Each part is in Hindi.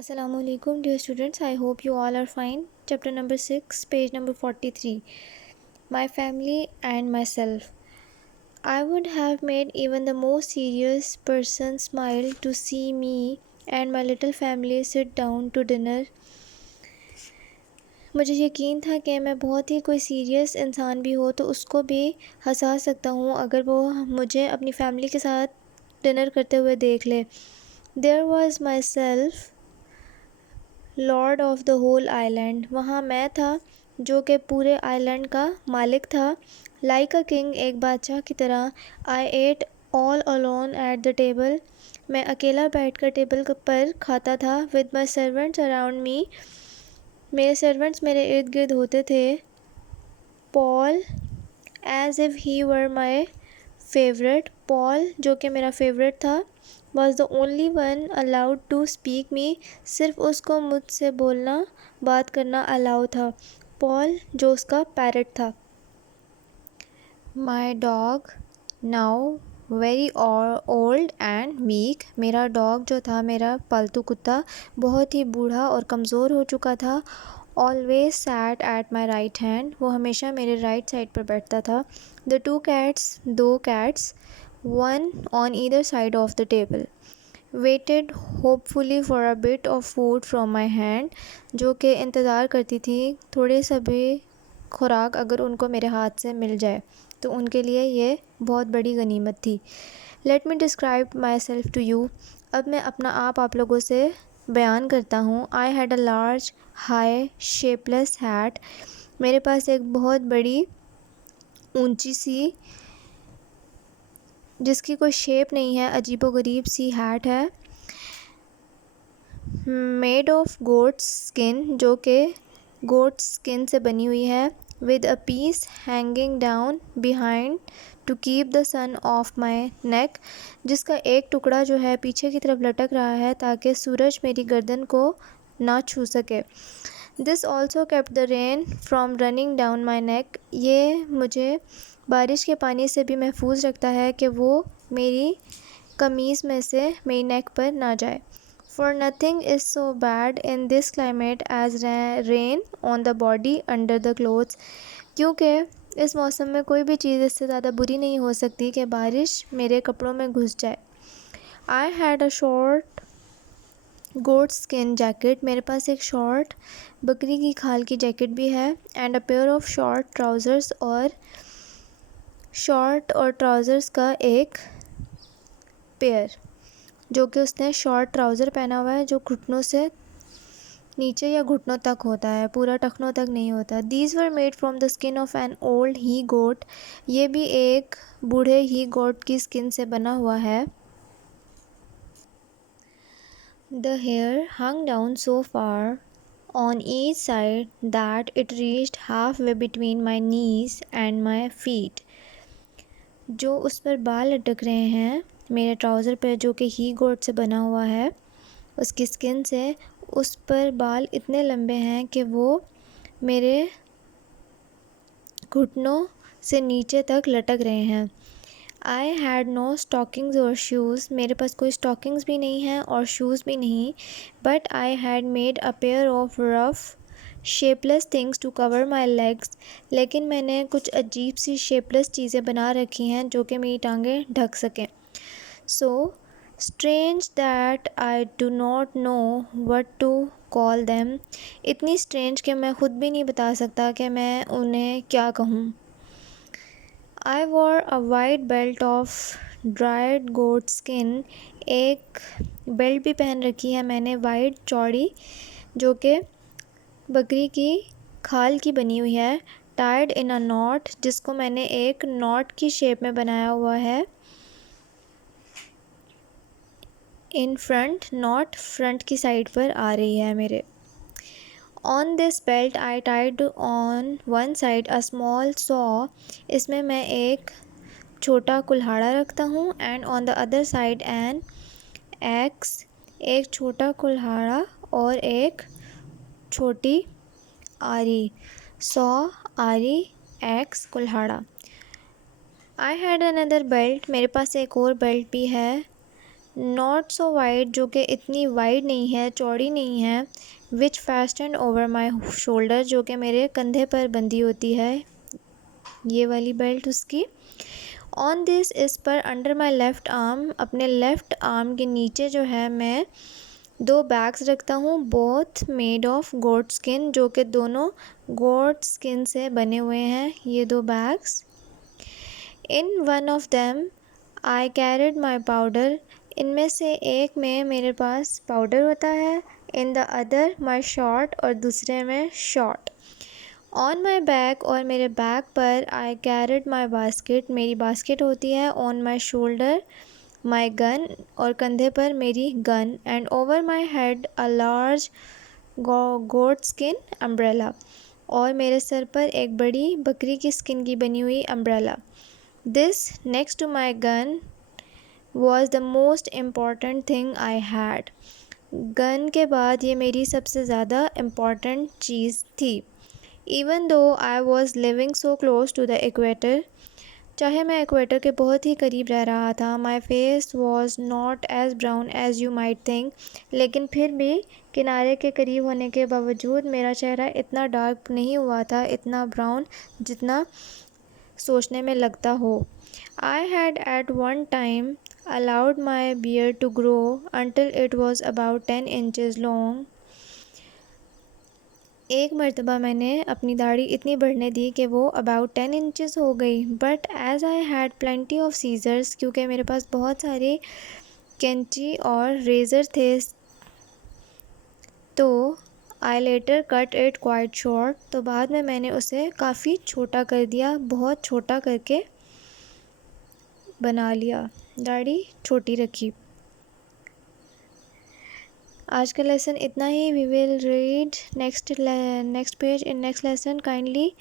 Assalamu alaikum dear students, I hope you all are fine. Chapter number 6, page number 43. My family and myself. I would have made even the most serious person smile to see me and my little family sit down to dinner. मुझे यकीन था कि मैं बहुत ही कोई सीरियस इंसान भी हो तो उसको भी हंसा सकता हूँ अगर वो मुझे अपनी फैमिली के साथ डिनर करते हुए देख ले. There was myself, lord of the whole island. वहाँ मैं था जो कि पूरे आइलैंड का मालिक था. लाइक अ किंग, एक बादशाह की तरह. I ate all alone at the table. मैं अकेला बैठकर टेबल पर खाता था. With my servants around me. मेरे सर्वेंट्स मेरे इर्द गिर्द होते थे. Paul, as if he were my favourite. Paul जो कि मेरा फेवरेट था, was the only one allowed to speak me. सिर्फ उसको मुझसे बोलना, बात करना अलाउ था. पॉल जो उसका पैरट था. My dog, now very old and weak. मेरा डॉग जो था, मेरा पालतू कुत्ता, बहुत ही बूढ़ा और कमज़ोर हो चुका था. Always sat at my right hand. वो हमेशा मेरे राइट साइड पर बैठता था. द टू कैट्स, दो cats, one on either side of the table, waited hopefully for a bit of food from my hand. जो कि इंतज़ार करती थी थोड़े सा भी खुराक अगर उनको मेरे हाथ से मिल जाए तो उनके लिए ये बहुत बड़ी गनीमत थी. Let me describe myself to you. अब मैं अपना आप लोगों से बयान करता हूँ. I had a large high shapeless hat. मेरे पास एक बहुत बड़ी ऊंची सी, जिसकी कोई शेप नहीं है, अजीबोगरीब सी हैट है. मेड ऑफ गोट्स स्किन, जो कि गोट स्किन से बनी हुई है. With a piece hanging down behind to keep the sun off my neck. जिसका एक टुकड़ा जो है पीछे की तरफ लटक रहा है ताकि सूरज मेरी गर्दन को ना छू सके. This also kept the rain from running down my neck. ये मुझे बारिश के पानी से भी महफूज रखता है कि वो मेरी कमीज़ में से मेरी नेक पर ना जाए. For nothing is so bad in this climate as rain on the body under the clothes. क्योंकि इस मौसम में कोई भी चीज़ इससे ज़्यादा बुरी नहीं हो सकती कि बारिश मेरे कपड़ों में घुस जाए. I had a short goat skin jacket. मेरे पास एक शॉर्ट बकरी की खाल की जैकेट भी है. And a pair of short trousers, और शॉर्ट और ट्राउज़र्स का एक पेयर, जो कि उसने शॉर्ट ट्राउज़र पहना हुआ है जो घुटनों से नीचे या घुटनों तक होता है, पूरा टखनों तक नहीं होता. These were made from the skin of an old he goat. ये भी एक बूढ़े ही गोट की स्किन से बना हुआ है. The hair hung down so far on each side that it reached halfway between my knees and my feet. जो उस पर बाल लटक रहे हैं मेरे ट्राउज़र पर, जो कि ही गोट से बना हुआ है, उसकी स्किन से, उस पर बाल इतने लंबे हैं कि वो मेरे घुटनों से नीचे तक लटक रहे हैं. आई हैड नो स्टॉकिंग्स और शूज़. मेरे पास कोई स्टॉकिंग्स भी नहीं हैं और शूज़ भी नहीं. But I had made a pair of rough shapeless things to cover my legs. लेकिन मैंने कुछ अजीब सी शेपलेस चीज़ें बना रखी हैं जो कि मेरी टांगें ढक सकें. So strange that I do not know what to call them. इतनी स्ट्रेंज कि मैं ख़ुद भी नहीं बता सकता कि मैं उन्हें क्या कहूँ. I wore a white belt of dried goat skin. एक बेल्ट भी पहन रखी है मैंने वाइट चौड़ी, जो कि बकरी की खाल की बनी हुई है. टाइड इन अ नॉट, जिसको मैंने एक नॉट की शेप में बनाया हुआ है. इन फ्रंट, नॉट फ्रंट की साइड पर आ रही है मेरे. On this belt I tied on one side a small saw. इसमें मैं एक छोटा कुल्हाड़ा रखता हूँ. And on the other side an axe, एक छोटा कुल्हाड़ा और एक छोटी आरी. सॉ, आरी, एक्स, कुल्हाड़ा. I had another belt. मेरे पास एक और बेल्ट भी है. नॉट सो वाइड, जो कि इतनी वाइड नहीं है, चौड़ी नहीं है, विच फास्टेंड ओवर माई शोल्डर, जो कि मेरे कंधे पर बंधी होती है, ये वाली बेल्ट उसकी। ऑन दिस, इस पर, अंडर माई लेफ़्ट आर्म, अपने लेफ़्ट आर्म के नीचे जो है मैं 2 बैग्स रखता हूँ, both made of goat skin, जो कि दोनों गोट स्किन से बने हुए हैं ये 2 bags. In one of them I carried my powder, इनमें से एक में मेरे पास पाउडर होता है, in the other my short, और दूसरे में शॉर्ट। ऑन माई बैक, और मेरे बैक पर, आई कैरिड माई बास्केट, मेरी बास्केट होती है, on my shoulder my gun, और कंधे पर मेरी gun, and over my head a large goat skin umbrella, और मेरे सर पर एक बड़ी बकरी की स्किन की बनी हुई umbrella. This next to my gun was the most important thing I had, gun के बाद ये मेरी सबसे ज़्यादा इम्पॉर्टेंट चीज़ थी। Even though I was living so close to the equator, चाहे मैं इक्वेटर के बहुत ही करीब रह रहा था, my face was not as brown as you might think, लेकिन फिर भी किनारे के करीब होने के बावजूद मेरा चेहरा इतना डार्क नहीं हुआ था, इतना ब्राउन जितना सोचने में लगता हो। I had at one time allowed my beard to grow until it was about 10 inches long. एक मर्तबा मैंने अपनी दाढ़ी इतनी बढ़ने दी कि वो अबाउट 10 इंचेस हो गई, but as I had plenty of scissors, क्योंकि मेरे पास बहुत सारे कैंची और रेज़र थे, तो I later cut it quite short, तो बाद में मैंने उसे काफ़ी छोटा कर दिया, बहुत छोटा करके बना लिया, दाढ़ी छोटी रखी। आज का लेसन इतना ही। We will read next page in next lesson. Kindly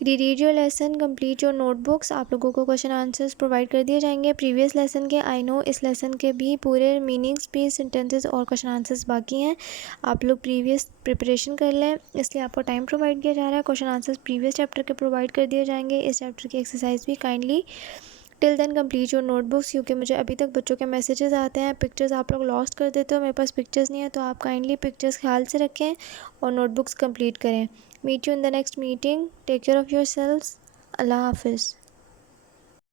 read your lesson, complete your notebooks. आप लोगों को क्वेश्चन आंसर्स प्रोवाइड कर दिए जाएंगे प्रीवियस लेसन के। आई नो इस लेसन के भी पूरे मीनिंग्स भी, सेंटेंसेस और क्वेश्चन आंसर्स बाकी हैं। आप लोग प्रीवियस प्रिपरेशन कर लें, इसलिए आपको टाइम प्रोवाइड किया जा रहा है। क्वेश्चन आंसर्स प्रीवियस चैप्टर के प्रोवाइड कर दिए जाएंगे। इस चैप्टर की एक्सरसाइज भी kindly till then complete your notebooks, क्योंकि मुझे अभी तक बच्चों के मैसेजेस आते हैं, पिक्चर्स आप लोग लॉस्ट कर देते हो, मेरे पास पिक्चर्स नहीं है, तो आप काइंडली पिक्चर्स ख्याल से रखें और नोटबुक्स कंप्लीट करें। Meet you in the next meeting. Take care of yourselves. अल्लाह हाफिज़।